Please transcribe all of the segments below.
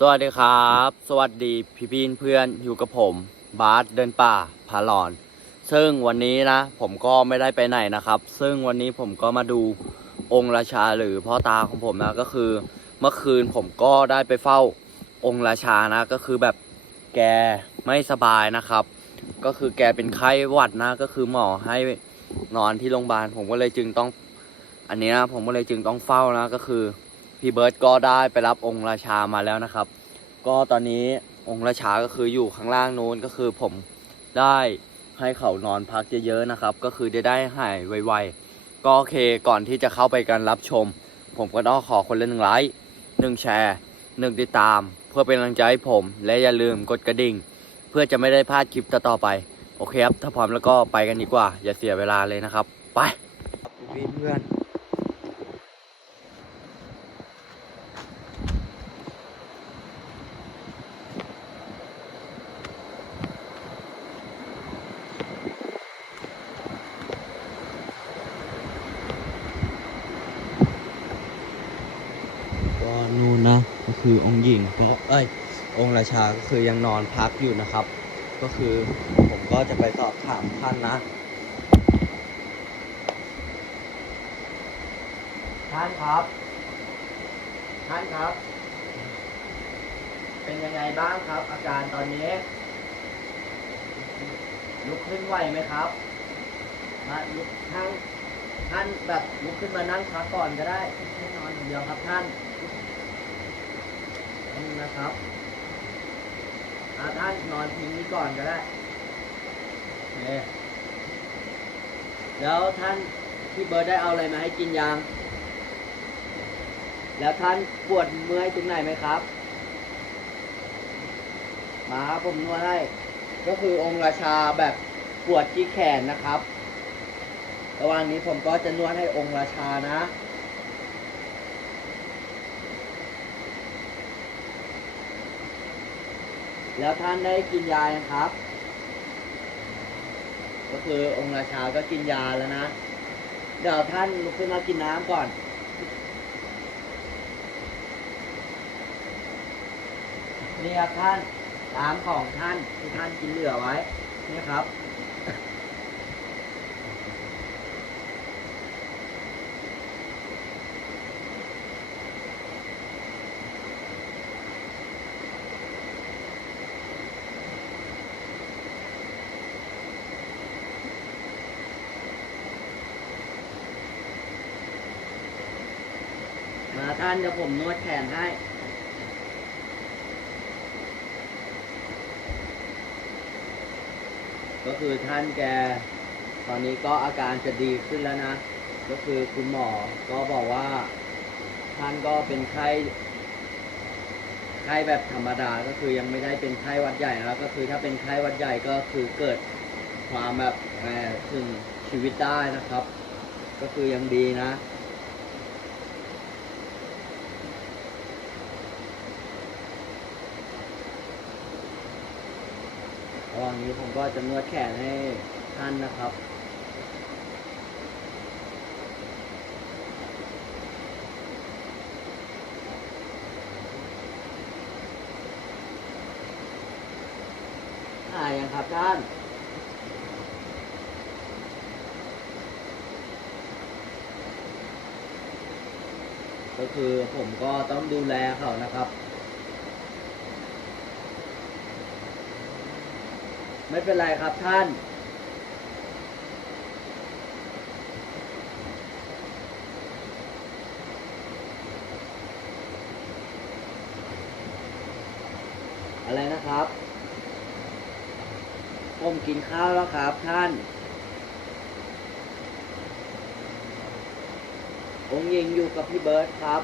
สวัสดีครับ สวัสดีพี่พี่เพื่อนอยู่กับผม บาสเดินป่าพาหลอน ซึ่งวันนี้นะ ผมก็ไม่ได้ไปไหนนะครับ ซึ่งวันนี้ผมก็มาดูองค์ราชาหรือพ่อตาของผมนะก็คือ เมื่อคืนผมก็ได้ไปเฝ้าองค์ราชานะ ก็คือแบบแกไม่สบายนะครับ ก็คือแกเป็นไข้หวัดนะ ก็คือหมอให้นอนที่โรงพยาบาลผมก็เลยจึงต้อง อันนี้นะผมก็เลยจึงต้องเฝ้านะก็คือ พี่เบิร์ตก็ได้ไปรับองค์ราชามาแล้วนะครับ ก็ตอนนี้องค์ราชาก็คืออยู่ข้างล่างนู้นก็คือผมได้ให้เขานอนพักเยอะๆนะครับ ก็คือจะได้หายไวๆก็โอเคก่อนที่จะเข้าไปกันรับชม ผมก็ต้องขอคนละหนึ่งไลค์หนึ่งแชร์หนึ่งติดตาม เพื่อเป็นกำลังใจให้ผม และอย่าลืมกดกระดิ่ง เพื่อจะไม่ได้พลาดคลิปต่อๆไป โอเคครับ ถ้าพร้อมแล้วก็ไปกันดีกว่า อย่าเสียเวลาเลยนะครับ ไปพี่เพื่อน ก็นู่นนะก็คือองค์ หญิงเพราะเอ้ย องค์ราชาก็คือยังนอนพักอยู่นะครับ ก็คือผมก็จะไปสอบถามท่านนะท่านครับ ท่านครับ เป็นยังไงบ้างครับ อาการตอนนี้ ลุกขึ้นไหวไหมครับมาลุกทั้งท่านแบบลุกขึ้นมานั่งพักก่อนก็ได้ไม่นอนอย่างเดียวครับท่าน นี่นะครับอาท่านนอนทิ้งนี้ก่อนก็ได้เนี่ยแล้วท่านพี่เบิร์ดได้เอาอะไรมาให้กินยัง แล้วท่านปวดเมื่อยตรงไหนไหมครับ มาครับผมนวดให้ ก็คือองค์ราชาแบบปวดที่แขนนะครับ ระหว่างนี้ผมก็จะนวดให้องค์ราชานะ แล้วท่านได้กินยายังครับ ก็คือองค์ราชาก็กินยาแล้วนะ เดี๋ยวท่านลุกขึ้นมากินน้ำก่อนนี่ครับท่านน้ำของท่านที่ท่านกินเหลือไว้ นี่ครับ มา ท่านเดี๋ยวผมนวดแขนให้ ก็คือท่านแก ตอนนี้ก็อาการจะดีขึ้นแล้วนะ ก็คือคุณหมอก็บอกว่า ท่านก็เป็นไข้ไข้แบบธรรมดาก็คือยังไม่ได้เป็นไข้วัดใหญ่นะครับก็คือถ้าเป็นไข้วัดใหญ่ก็คือเกิดความแบบแหมถึงชีวิตได้นะครับ ก็คือยังดีนะ ระหว่างนี้ผมก็จะนวดแขนให้ท่านนะครับหายยังครับท่านก็คือผมก็ต้องดูแลเขานะครับ ไม่เป็นไรครับท่าน อะไรนะครับ ผมกินข้าวแล้วครับท่าน องค์หญิงอยู่กับพี่เบิร์ตครับ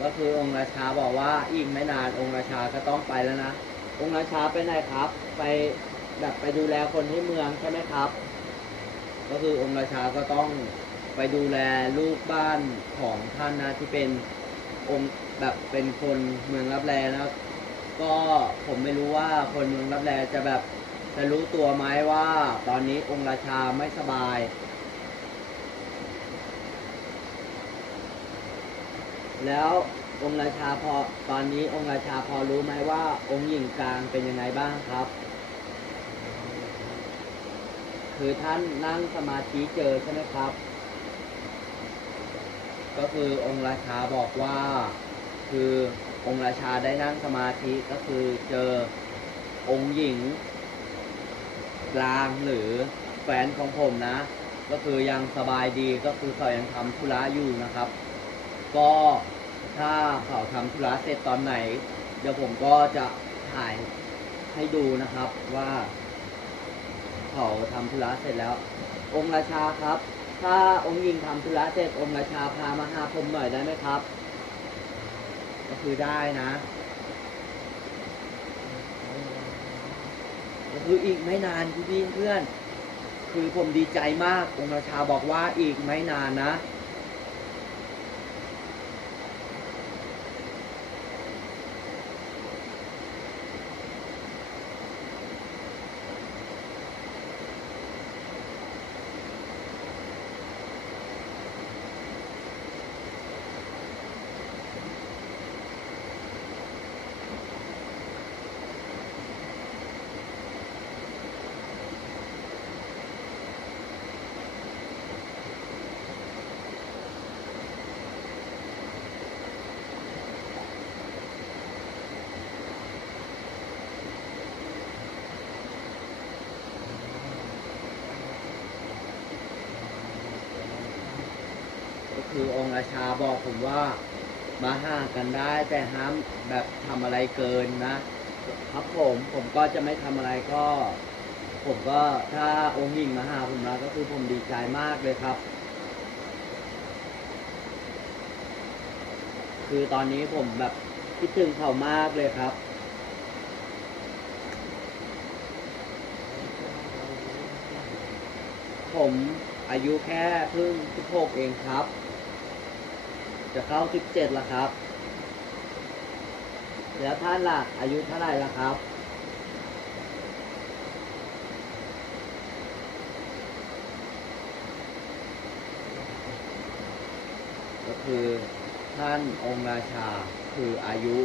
ก็คือองค์ราชาบอกว่าอีกไม่นานองค์ราชาก็ต้องไปแล้วนะ องค์ราชาไปไหนครับ ไปแบบไปดูแลคนที่เมืองใช่ไหมครับ ก็คือองค์ราชาก็ต้องไปดูแลลูกบ้านของท่านนะที่เป็นองค์แบบเป็นคนเมืองรับแลนะก็ผมไม่รู้ว่าคนเมืองรับแลจะแบบจะรู้ตัวไหมว่า ตอนนี้องค์ราชาไม่สบาย แล้วองค์ราชาพอตอนนี้องค์ราชาพอรู้ไหมว่า องค์หญิงกลางเป็นยังไงบ้างครับ คือท่านนั่งสมาธิเจอใช่ไหมครับ ก็คือองค์ราชาบอกว่า คือองค์ราชาได้นั่งสมาธิก็คือเจอองค์หญิงกลางหรือแฟนของผมนะ ก็คือยังสบายดีก็คือเขายังทำธุระอยู่นะครับ ก็ถ้าเขาทำธุระเสร็จตอนไหน เดี๋ยวผมก็จะถ่ายให้ดูนะครับว่า เขาทำธุระเสร็จแล้ว องค์ราชาครับ ถ้าองค์หญิงทำธุระเสร็จองค์ราชาพามาหาผมหน่อยได้ไหมครับ ก็คือได้นะ ก็คืออีกไม่นานพี่พี่เพื่อน คือผมดีใจมากองค์ราชาบอกว่าอีกไม่นานนะ ก็ ค์ราชาบอกผมว่ามาห่างกันได้แต่ห้ามแบบทำอะไรเกินนะครับผมผมก็จะไม่ทำอะไรก็ ผมก็ถ้าองค์หญิงมาหาผมแล้วก็คือผมดีใจมากเลยครับ คือตอนนี้ผมแบบคิดถึงเขามากเลยครับผมอายุแค่เพิ่ง16เองครับ จะเข้า17แล้วครับ แล้วท่านล่ะ อายุเท่าไหร่ละครับ ก็คือท่านองค์ราชาคืออายุ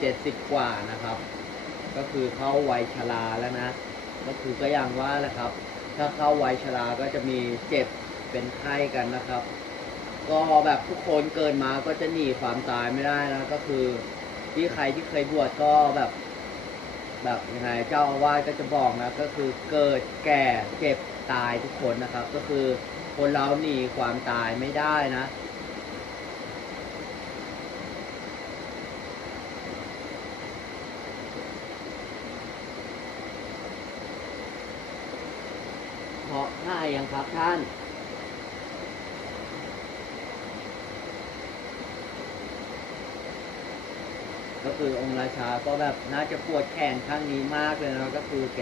70กว่านะครับ ก็คือเข้าวัยชราแล้วนะ ก็คือก็อย่างว่าแหละครับ ถ้าเข้าวัยชราก็จะมีเจ็บเป็นไข้กันนะครับ ก็แบบทุกคนเกิดมาก็จะหนีความตายไม่ได้นะก็คือ ที่ใครที่เคยบวชก็แบบ แบบยังไงเจ้าอาวาสก็จะบอกนะก็คือเกิดแก่เจ็บตายทุกคนนะครับ ก็คือคนเราหนีความตายไม่ได้นะเพราะท่ายังครับท่าน ก็คือองค์ราชาก็แบบน่าจะปวดแขนข้างนี้มากเลยนะก็คือแก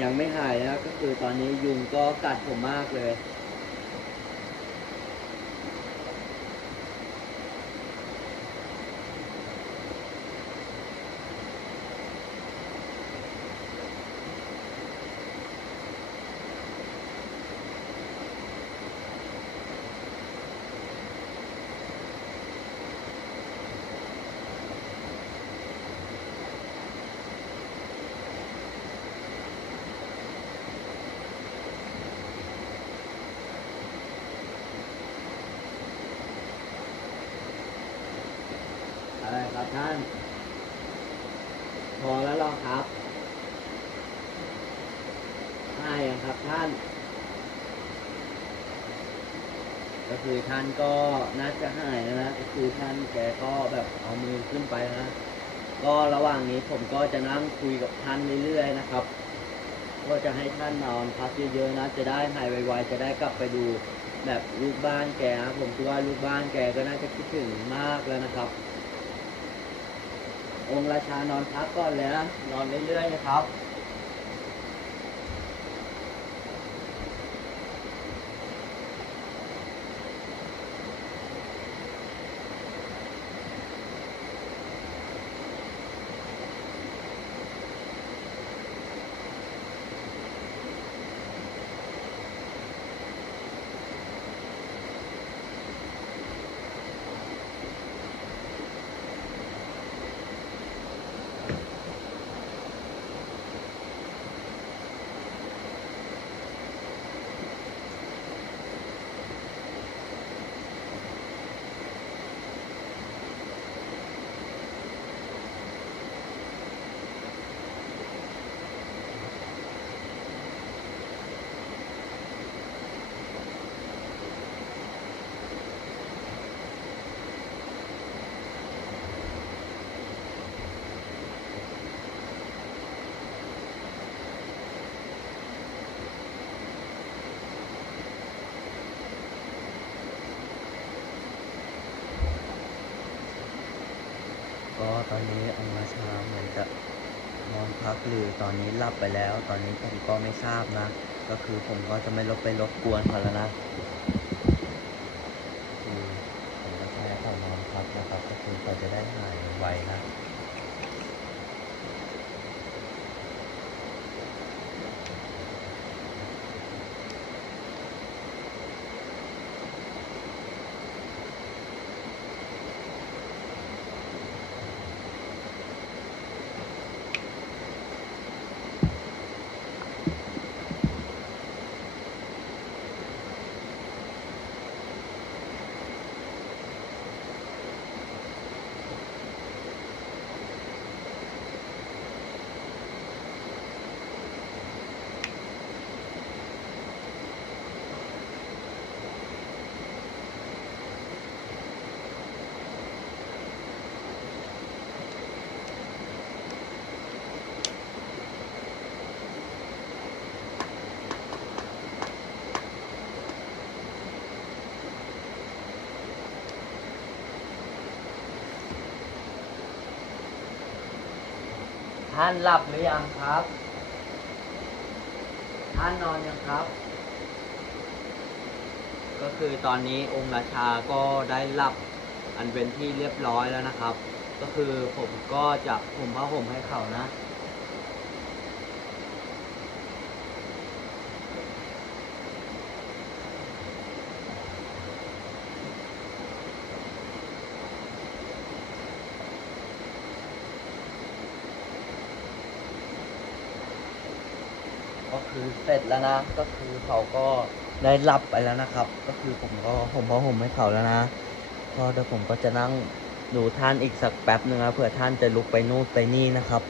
ยังไม่หายนะก็คือตอนนี้ยุงก็กัดผมมากเลย อะไรครับท่าน พอแล้วหรอครับใช่ครับท่าน ก็ คือท่านก็น่าจะหายแล้วนะก็คือท่านแกก็แบบเอามือขึ้นไปนะ ก็ระหว่างนี้ผมก็จะนั่งคุยกับท่านเรื่อยๆนะครับ ก็จะให้ท่านนอนพักเยอะๆนะ จะได้หายไวๆจะได้กลับไปดูแบบลูกบ้านแกนะผมคิดว่าลูกบ้านแกก็น่าจะคิดถึงมากแล้วนะครับ องค์ราชานอนพักก่อนเลยนะนอนเรื่อยๆนะครับ ก็ตอนนี้องค์ราชาเหมือนจะนอนพักห รือตอนนี้หลับไปแล้ว ตอนนี้ผมก็ไม่ทราบนะ ก็คือผมก็จะไม่ลบไปรบกวนเขาแล้วนะคือผมก็จะให้เขานอนพักนะครับ ก็คือเขาจะได้หายไวนะ ท่านหลับหรือยังครับ ท่านนอนยังครับ ก็คือตอนนี้องค์ราชาก็ได้หลับอันเป็นที่เรียบร้อยแล้วนะครับ ก็คือผมก็จะผมผ้าห่มให้เขานะ ก็คือเสร็จแล้วนะ ก็คือเขาก็ได้รับไปแล้วนะครับ ก็คือผมก็ผมพอผมให้เขาแล้วนะก็เดี๋ยวผมก็จะนั่งดูท่านอีกสักแป๊บหนึ่งนะเผื่อท่านจะลุกไปนู่นไปนี่นะครับ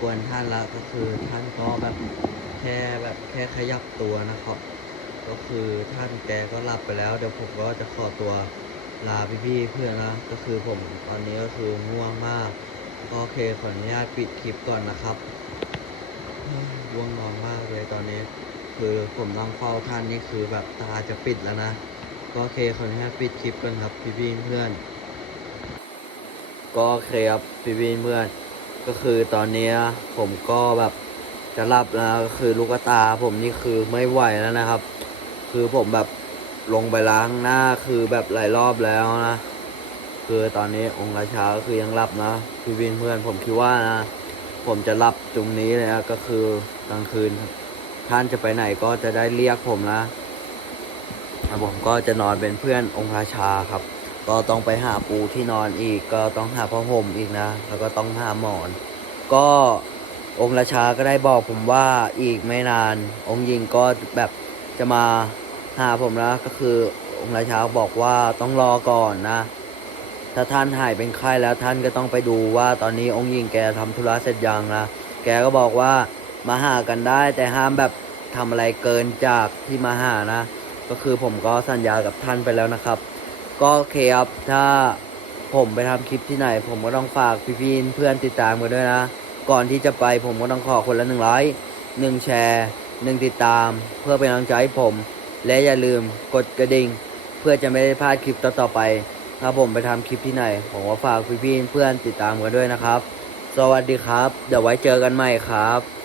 กวนท่านละก็คือท่านก็แบบแค่แบบแค่ขยับตัวนะครับก็คือท่านแกก็หลับไปแล้ว เดี๋ยวผมก็จะขอตัวลาพี่ๆเพื่อนนะก็คือผมตอนนี้ก็คือง่วงมากก็โอเคขออนุญาตปิดคลิปก่อนนะครับง่วงนอนมากเลยตอนนี้ คือผมนั่งเฝ้าท่านนี่คือแบบตาจะปิดแล้วนะก็โอเคขออนุญาตปิดคลิปกันครับพี่ๆเพื่อนก็โอเคครับพี่ๆเพื่อน ก็คือตอนนี้ผมก็แบบจะหลับแล้วก็คือลูกตาผมนี่คือไม่ไหวแล้วนะครับ คือผมแบบลงไปล้างหน้าคือแบบหลายรอบแล้วนะ คือตอนนี้องค์ราชาก็คือยังหลับนะพี่วินเพื่อนผมคิดว่านะ ผมจะหลับตรงนี้เลยนะก็คือกลางคืน ท่านจะไปไหนก็จะได้เรียกผมนะผมก็จะนอนเป็นเพื่อนองค์ราชาครับ ก็ต้องไปหาปูที่นอนอีก ก็ต้องหาผ้าห่มอีกนะ แล้วก็ต้องหาหมอน ก็องค์ราชาก็ได้บอกผมว่าอีกไม่นาน องค์หญิงก็แบบจะมาหาผมนะก็คือองค์ราชาบอกว่าต้องรอก่อนนะ ถ้าท่านหายเป็นไข้แล้วท่านก็ต้องไปดูว่าตอนนี้องค์หญิงแกทำธุระเสร็จยังนะแกก็บอกว่ามาหากันได้ แต่ห้ามแบบทำอะไรเกินจากที่มาหานะ ก็คือผมก็สัญญากับท่านไปแล้วนะครับ ก็โอเคครับ ถ้าผมไปทำคลิปที่ไหน ผมก็ต้องฝากพี่ๆเพื่อนติดตามกันด้วยนะ ก่อนที่จะไปผมก็ต้องขอคนละหนึ่งไลค์หนึ่งแชร์หนึ่งติดตาม เพื่อเป็นกำลังใจให้ผม และอย่าลืมกดกระดิ่ง เพื่อจะไม่ได้พลาดคลิปต่อๆไป ถ้าผมไปทำคลิปที่ไหน ผมก็ฝากพี่ๆเพื่อนติดตามกันด้วยนะครับ สวัสดีครับ เดี๋ยวไว้เจอกันใหม่ครับ